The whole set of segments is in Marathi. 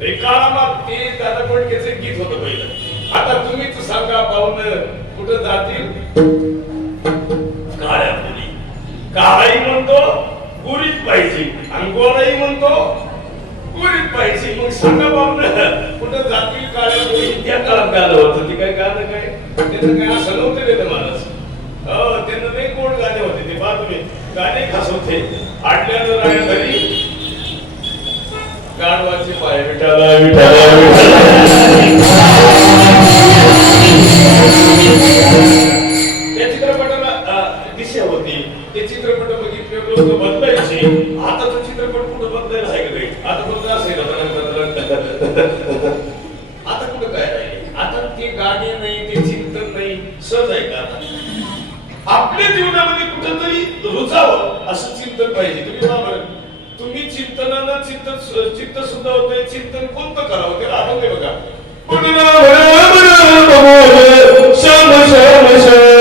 रिकामा ते दादा कोणकेचं गीत होत पहिलं. आता तुम्हीच सांगा पाहुण कुठं जातील? काळ्या मुली. काळाही म्हणतो पुरीच पाहिजे. अंगोलाही म्हणतो पुरीच पाहिजे. मग सांगा पाहुण कुठं जातील काळ्या मुली? त्या काळात गाणं होतं. ते काय गाणं काय? त्याचं काय असं नव्हतं ते माणस. हो त्यांना नाही कोण गाणे होते ते. पहा तुम्ही. गाणे खास होते. आटल्यानं राहण्या घरी गाढवाचे पाय विठाला विठाला त्या चित्रपटाला दिशा होती. ते चित्रपट बघितले लोक बदलायचे. आता तो चित्रपट कुठं बदलायला आहे का आता फक्त आहे आता कुठं काय नाही? आता ते गाणे नाही ते चिंतन नाही सहज आहे का आपल्या जीवनामध्ये कुठंतरी रुचावं असं चिंतन पाहिजे. तुम्ही बघा चिंत चित्त सुद्धा होते चिंतन कोणतं करावं? त्याला आठवते बघा. श्याम श्याम श्याम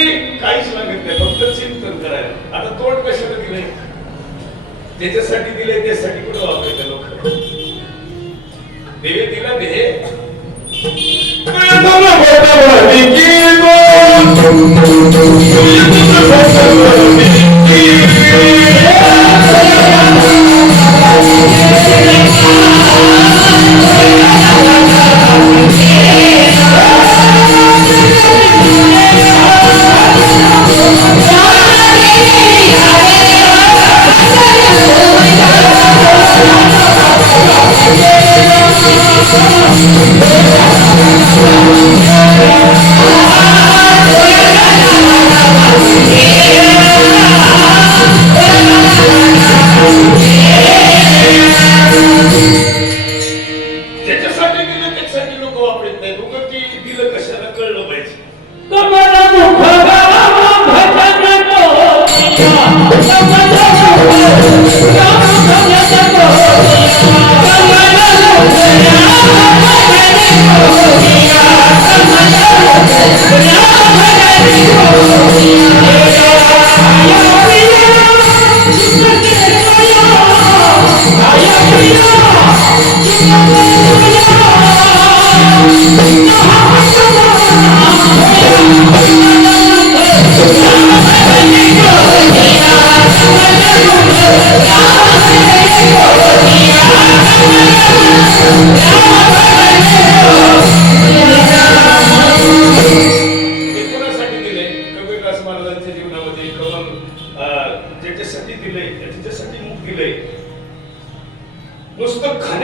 त्यांनी काहीच लागत नाही फक्त चिंतन करायला. आता तोंड कशाला दिले त्याच्यासाठी दिले त्यासाठी कुठं वापरायचं लोक? देवे दिला दे.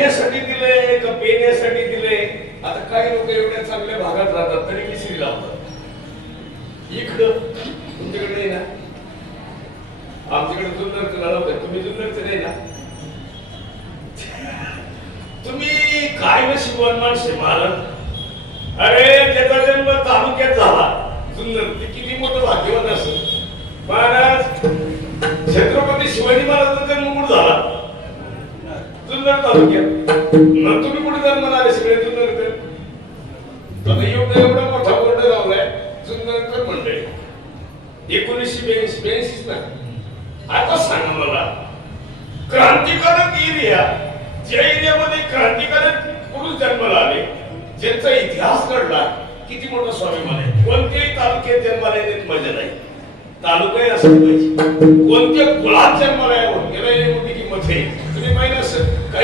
खाण्यासाठी दिले का पेण्यासाठी दिले? आता काही लोक एवढ्या चांगल्या भागात राहतात तरी मिसरी लावतात. इकडं तुमच्याकडे नाही ना. आमच्याकडे जुन्नरचं लढवत तुम्ही जुन्नरचं नाही ना? तुम्ही काय नशिबवान माणसे महाराज अरे त्याचा जन्म तालुक्यात झाला. जुन्नर ते किती मोठं भाग्यवान असत महाराज छत्रपती शिवाजी महाराजांचा जन्म कुठं झाला. जुन्नर तालुक्यात मग तुम्ही कुठे जर म्हणाले सगळे जुन्नरकर आता एवढा एवढा मोठा बोर्ड लावलाय जुन्नरकर मंडळी एकोणीसशे ब्याऐंशी ब्याऐंशीच ना. आता सांगा मला क्रांतिकारक एरिया ज्या एरियामध्ये क्रांतिकारक पुरुष जन्माला आले ज्यांचा इतिहास घडला किती मोठा स्वाभिमान आहे. कोणत्याही तालुक्यात जन्माला येण्यात मजा नाही. तालुका असं पाहिजे कोणत्या कुळात जन्माला यावं याला मोठी किंमत आहे.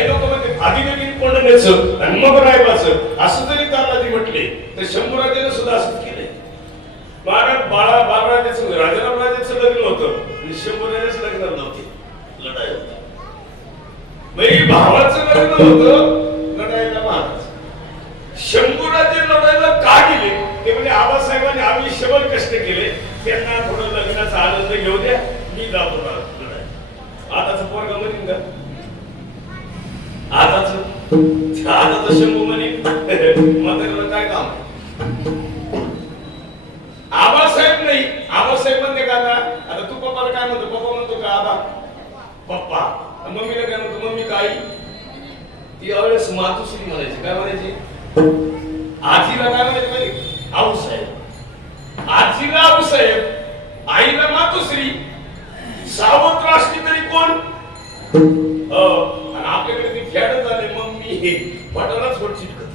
लोक म्हणते आधी आणि मग रायबाचं असं जरी तालाजी म्हटले तर शंभूराजाने सुद्धा असंच केलंय. महाराज बाळा बाळराजेचं राजाराम राजेचं लग्न होतं आणि शंभूराजाचं लग्न नव्हते. लढाई होती. म्हणजे भावाचं लग्न होतं लढायला महाराज शंभूराजे लढायला का गेले? ते म्हणजे आबासाहेबांनी आम्ही शबल कष्ट केले. त्यांना थोडं लग्नाचा आनंद घेऊ द्या मी जातो ना लढाई आताच पोरगा म्हणीन का आताच आताच शंभू म्हणे म्हाताऱ्याला काय काम? आबासाहेब नाही. आबासाहेब म्हणते का आता? आता तू पप्पाला काय म्हणतो? पप्पा म्हणतो का आबा पप्पा. मम्मीला काय म्हणतो? मम्मी काय ती यावेळेस मातुश्री म्हणायची. काय म्हणायची? आजीला काय म्हणायची म्हणजे आऊसाहेब आजीला आऊसाहेब आईला मातुश्री. सावत्र असली तरी कोण? मम्मी पटालाच फोट चिटकत.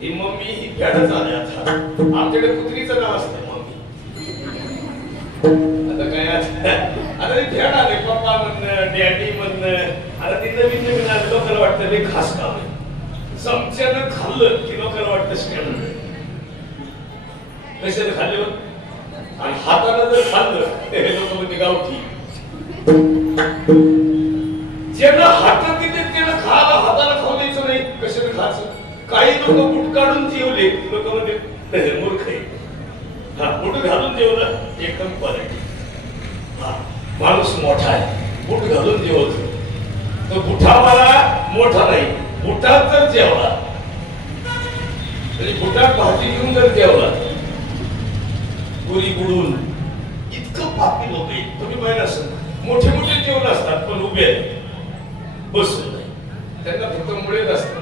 ही मम्मी ही फॅडच आले आता. आमच्याकडे कुत्रीचं नाव असतं मम्मी. आता काय आता आता ते फॅड आले पप्पा म्हणणं डॅडी म्हणणं. आता ते नवीन नवीन आले लोकांना वाटतं ते खास काम आहे. चमच्यानं खाल्लं की लोकांना वाटतं स्टँडर्ड कशाने खाल्लं? आणि हातानं जर खाल्लं ते लोक म्हणजे गावठी. ज्यानं हातात दिले त्यानं खायला हाताला खाऊ द्यायचं नाही कशाने खायचं काही लोक बुट काढून जेवले. लोक म्हणजे मूर्ख आहे. हा बुट घालून जेवलं एकदम क्वालिटी हा माणूस मोठा आहे. बुट घालून जेवत तो. मला मोठा नाही. बुटात जर जेवला. तरी बुटात भाजी घेऊन जर जेवला. पुरी बुडून. इतकं पापी लोक तुम्ही बाहेर असेल. मोठे मोठे जेवण असतात पण उभे आहेत. बसून नाही. त्यांना फक्त मुळे असतात.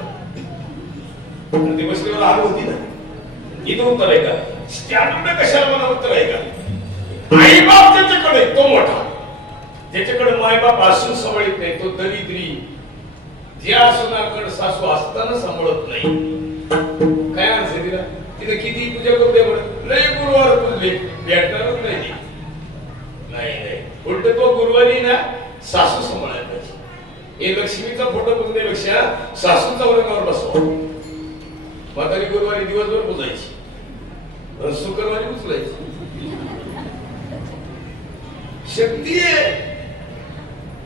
आणि ते होती ना इथं उत्तर आहे का? स्टँडर्ड कशाला मला उत्तर आहे का? आईबाप त्याच्याकडे तो मोठा. त्याच्याकडे मायबाप असून सांभाळत नाही तो दरिद्री. ज्या सुनाकडे सासू असताना सांभाळत नाही. काय अर्थ तिला? तिथे किती पूजा करू दे लय गुरुवार पूजले भेटणारच नाही नाही नाही. उलट तो गुरुवारी ना सासू सांभाळायला पाहिजे हे लक्ष्मीचा फोटो बघण्यापेक्षा सासूचा औरंगावर बसवा. म्हातारी गुरुवारी दिवसभर पुजायची शुक्रवारी उचलायची. शक्ती आहे.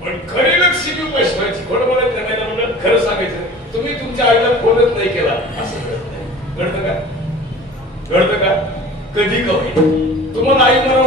पण खरी लक्ष्मी उपासनाची खोड बोलत करायला म्हणलं खरं सांगायचं. तुम्ही तुमच्या आईला फोनच नाही केला. असं घडत नाही. घडतं का? घडतं का? कधी कमी तुम्हाला आई मला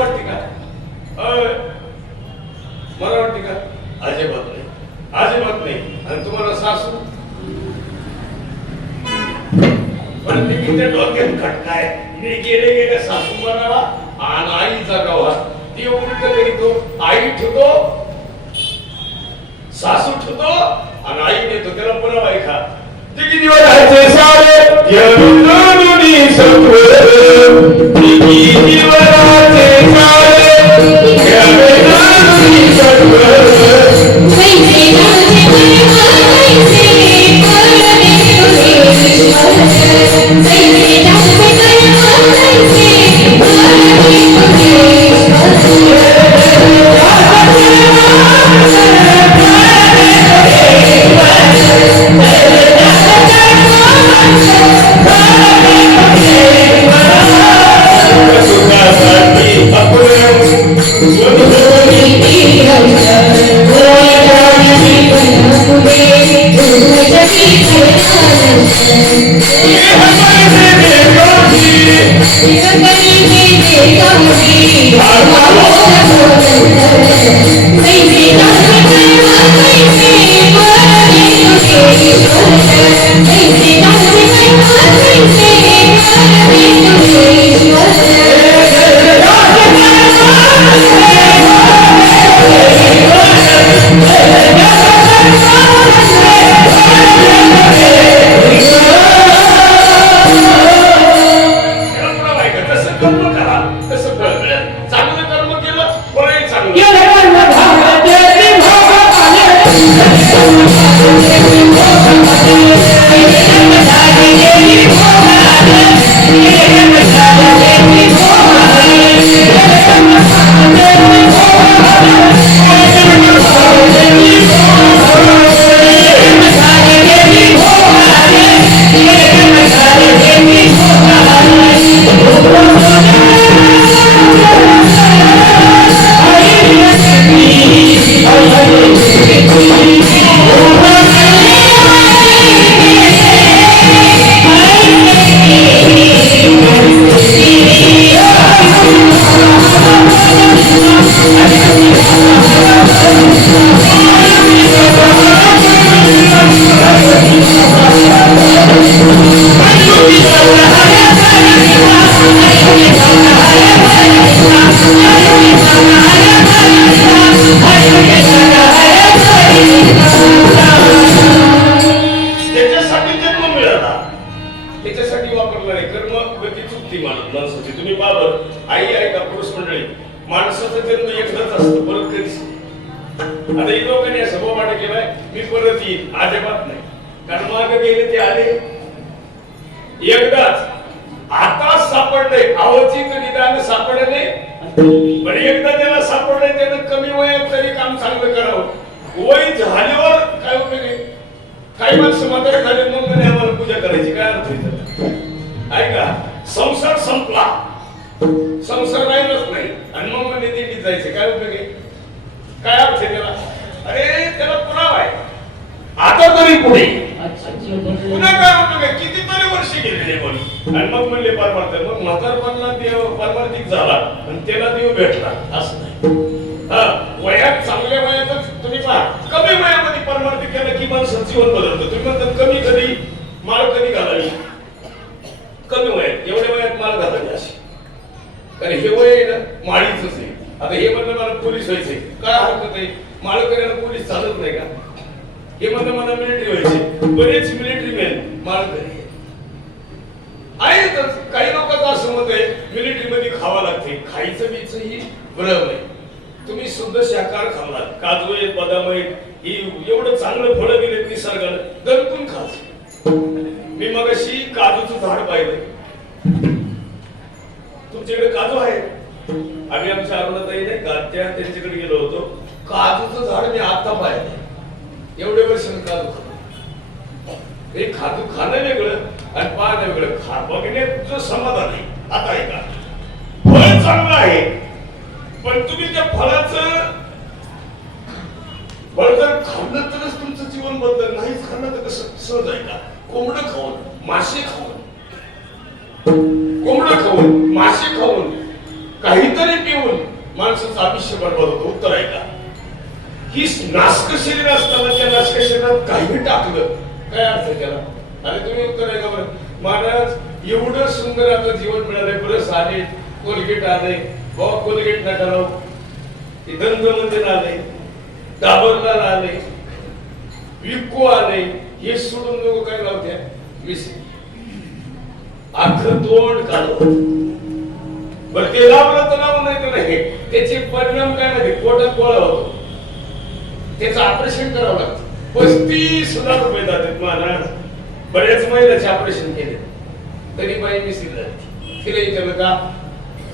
सापडले निदान सापडले पण एकदा त्याला सापडले त्यानं कमी वयात तरी काम चांगलं करावं. वय झाल्यावर काय उपयोग काही माणसं म्हातारे झाले मग म्हणे आम्हाला पूजा करायची. काय अर्थ आहे ऐका संसार संपला. संसार राहिलच नाही. आणि मग म्हणे दिंडीत जायचे. काय उपयोग आहे? काय अर्थ आहे त्याला? अरे त्याला पुरावा आहे. आता तरी पुढे. पुन्हा काय उपयोग कितीतरी वर्ष गेलेले पण आणि मग म्हणले परमार्थ मग म्हातारपणला देव परमार्थिक झाला आणि त्याला देव भेटला. असं नाही. हा, वयात चांगल्या वयातच तुम्ही पहा. कमी वयामध्ये परमार्थिक केलं की माणसाचं जीवन बदलतं. तुम्ही म्हणतात कमी कधी? माळ कधी घालावी? आम्ही आमच्या अरुणाताई नाही का त्या त्यांच्याकडे गेलो होतो. काजूचं झाड मी आता पाहिलं. एवढे वर्ष मी काजू खातो. हे खाजू खाणं वेगळं आणि पाहणं वेगळं. खा बघण्याचं समाधान आहे. आता आहे का फळ चांगलं आहे. पण तुम्ही त्या फळाचं फळ जर खाल्लं तरच तुमचं जीवन बदल नाही खाणं तर कसं? सहज आहे का? कोंबडं खाऊन मासे खाऊन. कोंबडं खाऊन मासे खाऊन. काहीतरी पिऊन माणसाचं आयुष्य बरोबर होतं. उत्तर ऐका. ही नास्क शरीर असताना त्या नास्क शरीरात काही टाकलं. काय अर्थ आहे त्याला? आणि तुम्ही उत्तर आहे बरं. महाराज एवढं सुंदर आता जीवन मिळालंय. ब्रश आले कोलगेट आले. बाबा कोलगेट नका लावू. ते दंग मंदिर आले. डाबरलाल आले. विको आले. हे सोडून लोक काय लावते मिस. तोंड काढवत बरं ते लावलं तर लावून नाही तर नाही. त्याचे परिणाम काय नाही पोटात गोळा होतो. त्याचं ऑपरेशन करावं लागतं. पस्तीस लाख रुपये जातात महाराज. बऱ्याच महिन्याचे ऑपरेशन केले. तरी बाई मिसिल झाली. तिला इथे का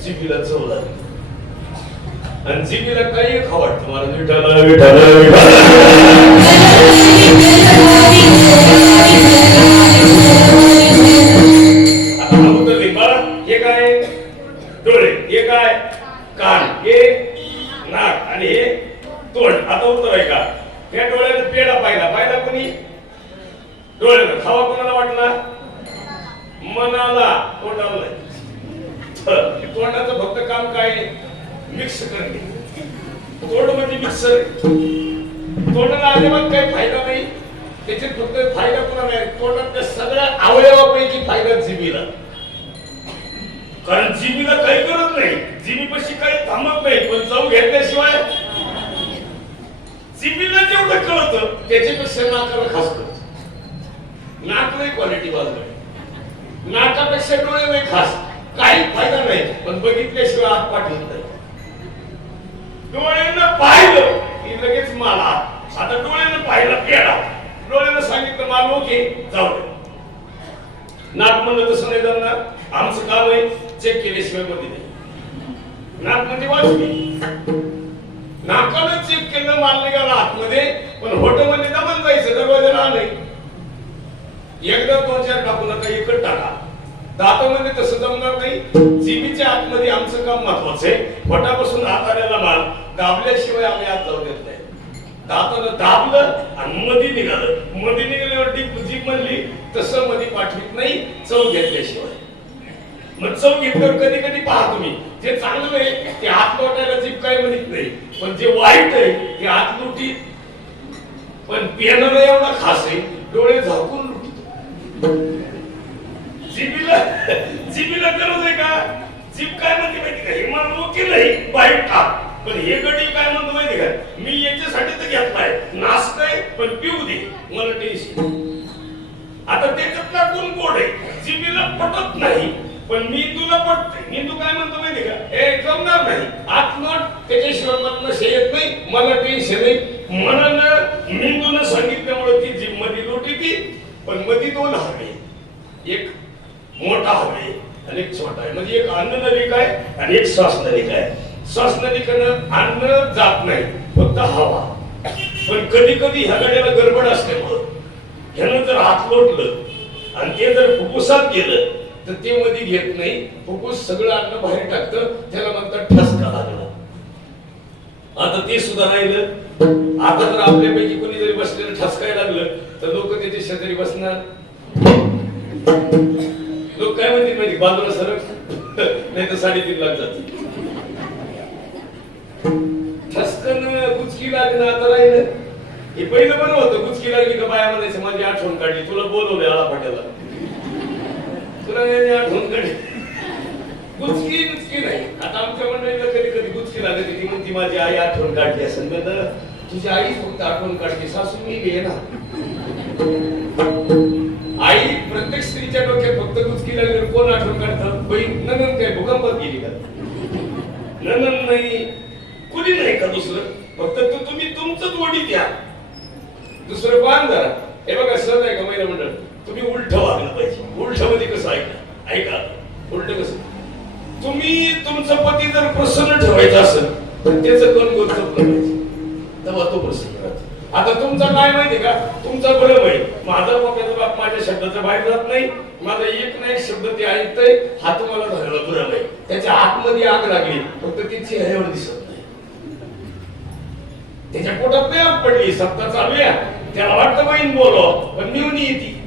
जिबीला चव लागली. आणि जिबीला काही खाऊ वाटतं. मला विठाला विठाला विठाला. कारण जिमीला काही करत नाही. जिबीपाशी काही थांबत नाही पण जाऊ घेतल्याशिवाय जिमीला जेवढं कळतं त्याच्यापेक्षा नाकाला खास कळत. नाक क्वालिटी बाजू नाकापेक्षा डोळे नाही खास. काही फायदा नाही पण बघितल्याशिवाय आत पाठवत येत नाही. डोळ्यानं पाहिलं की लगेच मला. आता डोळ्यानं पाहिला पेढा डोळ्यानं सांगितलं माल ओके जाऊ नाक म्हणलं तसं नाही जाणार आमचं काम आहे चेक केल्याशिवायमध्ये नाही. नाक वाचली नाकानं चेक केलं माल गेलं आतमध्ये पण होटमध्ये दमन जायचं दरवाजाला आलंय एकदा दोन चार टाकू नका एकच टाका. दातामध्ये तसं जमणार नाही. जिमीच्या आतमध्ये आमचं काम महत्वाचं आहे. फटापासून हात आलेला माल दाबल्याशिवाय आम्ही आत जाऊ देत नाही. दातानं दाबलं आणि मध्ये निघालं. मध्ये निघाल्यावर डी जीभ म्हणली तसं मध्ये पाठवित नाही. चव घेतल्याशिवाय. मग चव कधी कधी पहा तुम्ही. जे चांगलं आहे ते हात लोटायला जीप काय म्हणत नाही. पण जे वाईट आहे ते हात लुटी पण पेनाला एवढा खास आहे डोळे झाकून लुटतो. जिबीला जिबीला गरज आहे का? जीप काय म्हणते माहिती का? हे मला वकील नाही वाईट टाक पण हे गडी काय म्हणतो माहिती का? मी याच्यासाठी तर घेतलाय. नाचताय पण पिऊ दे. मला टेन्शन आता त्याच्यातला कोण गोड आहे. जिबीला पटत नाही. पण मी तुला पटते मी तू काय म्हणतो माहिती का? हे जमणार नाही. आतनट त्याच्याशिवाय मधनं शे येत नाही मला टेन्शन नाही. मनानं मेंदून सांगितल्यामुळे ती जिममध्ये लोटी ती पण मध्ये दोन हवे. एक मोठा हवे आणि एक छोटा आहे म्हणजे एक अन्न नलिका आहे आणि एक श्वास नलिका आहे. श्वास नलिकानं अन्न जात नाही फक्त हवा. पण कधी कधी ह्या गाड्याला गडबड असल्यामुळं. ह्यानं जर हात लोटलं आणि ते जर फुफ्फुसात गेलं तर ते मध्ये घेत नाही. फुफ्फुस सगळं अन्न बाहेर टाकतं त्याला म्हणतात ठसका लागला? आता ते सुद्धा राहिलं. आता जर आपल्यापैकी कोणी जरी बसलेलं ठसकाय लागलं तर लोक त्याच्या शेजारी बसणार. लोक काय म्हणतील माहिती बाजूला सरक नाही तर साडेतीन लाख जात ठसकन गुचकी लागणं आता राहिलं. हे पहिलं बरं होतं. गुचकी लागली का बाया म्हणायचं माझी आठवण काढली. तुला बोलवलं आला फाट्याला. तुला आठवण काढली गुचकी गुचकी नाही. आता आमच्या मंडळीला कधी कधी गुचकी लागते. ती म्हणती माझी आई आठवण काढली असेल. तर तुझी आई फक्त आठवण काढली सासू मी घे ना. आई प्रत्येक स्त्रीच्या डोक्यात फक्त गुचकी लागली कोण आठवण काढतं? बहीण. ननन काय भूकंपात गेली का? ननन नाही कुणी नाही का दुसरं? फक्त तू तुम्ही तुमचंच वडी द्या. दुसरं पान जरा. हे बघा सर आहे का महिला मंडळ? तुम्ही उलट वागलं पाहिजे. उलटमध्ये कसं ऐका ऐका. उलट कसं? तुम्ही तुमचा पती जर प्रसन्न ठेवायचं असेल तर त्याचं कण गोष्ट पाहिजे तेव्हा तो प्रसन्न राहतो. आता तुमचा काय माहितीये का? तुमचा बरं आहे माझा पप्याचा बाप माझ्या शब्दाच्या बाहेर जात नाही. माझा एक ना एक शब्द ते ऐकतय. हा तुम्हाला झालेला बरं आहे त्याच्या आतमध्ये आग लागली फक्त ती चेहऱ्यावर दिसत नाही. त्याच्या पोटात नाही आग पडली. सत्ता चालू आहे. त्याला वाटतं बहीण बोलो पण मिळून येते.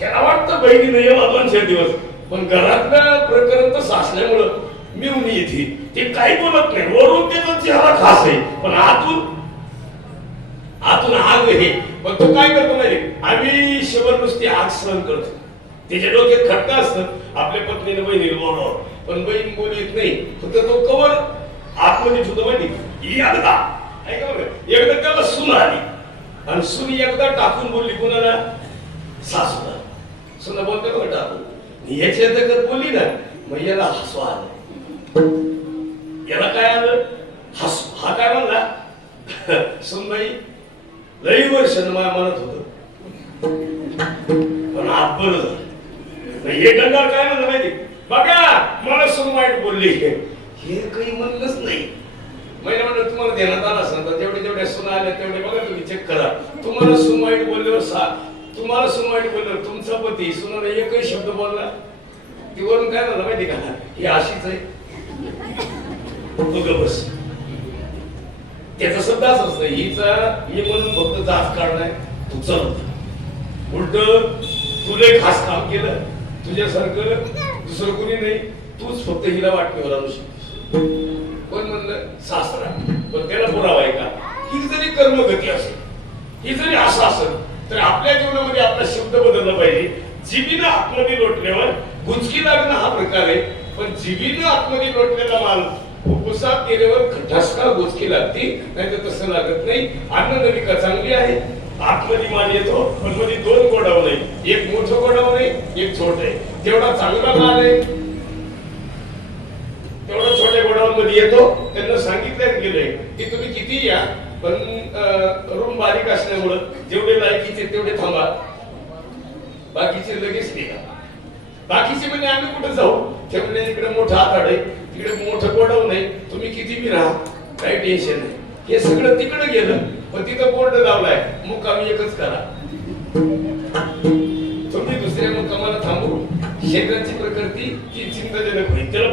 त्याला वाटतं बहिणी नाही दोन दिवस. पण घरातलं प्रकरण तर सासल्यामुळं मिळून येते. ते काही बोलत नाही. वरून त्याचा चेहरा खास आहे. पण आतून आतून आग आहे. पण तो काय करतो नाही आम्ही शबर नुसती आग सहन करतो. त्याच्या डोक्यात खटका असतं. आपल्या पत्नीने बहिणीला बोलावं. पण बहीण बोल येत नाही. फक्त तो कवर आतमध्ये ठेवतो माहिती एकदा. ऐका बरं? एकदा त्याला सून आली. आणि सून एकदा टाकून बोलली कोणाला? सासूला. सुना बोलतो का टाकून याच्या दगत बोलली ना मग याला हसू आलं याला काय आलं? हस हा काय म्हणला? सुनबाई लई वर्ष माया म्हणत होत. पण आज बरं झालं. हे गंगार काय म्हणलं माहिती? बघा मला सुन वाईट बोलली. हे काही म्हणलंच नाही. महिला म्हणलं तुम्हाला देण्यात आलं असेल तर जेवढे जेवढे सुना आल्या तेवढे बघा तुम्ही चेक करा. तुम्हाला सुन वाईट बोलल्यावर सा तुम्हाला सुन वाईट तुमचा पती सुनाला एकही शब्द बोलला ती वरून काय झालं माहिती का? ही अशीच आहे. बघ बस त्याचा शब्द असं असतं हिचा हे म्हणून फक्त जात काढलाय तू चल उलट तुले खास काम केलं. तुझ्यासारखं दुसरं कोणी नाही. तूच फक्त हिला वाटणीवर आणू शकतोस. कोण म्हणलं? सासरा. पण त्याला पुरावा आहे का? ही जरी कर्मगती असेल ही जरी असं असेल तर आपल्या जीवनामध्ये आपला शब्द बदलला पाहिजे. जिबीनं आतमध्ये लोटल्यावर गुंजकी लागणं हा प्रकार आहे. पण जिबीनं आतमध्ये लोटलेला माल फुफ्फुसात गेल्यावर खटासका गुंजकी लागते नाही तर तसं लागत नाही. अन्ननलिका चांगली आहे. आतमध्ये माल येतो पण मध्ये दोन गोडाऊन आहे एक मोठं गोडाऊन आहे एक छोट आहे. जेवढा चांगला माल आहे तेवढा छोट्या गोडाऊन मध्ये येतो. त्यांना सांगितलं गेलंय की तुम्ही किती या. पण रूम बारीक असल्यामुळं जेवढे लायकीचे तेवढे थांबा. बाकीचे लगेच निघा. बाकीचे म्हणजे आम्ही कुठे जाऊ? ते म्हणजे इकडे मोठं हात आहे. तिकडे मोठं गोडाऊन नाही तुम्ही किती बी राहा. काही टेन्शन नाही. हे सगळं तिकडे गेलं. पण तिथं बोर्ड लावलाय. मुक्कामी एकच करा. तुम्ही दुसऱ्या मुक्कामाला थांबू. शेताची प्रकृती ती चिंताजनक होईल. त्याला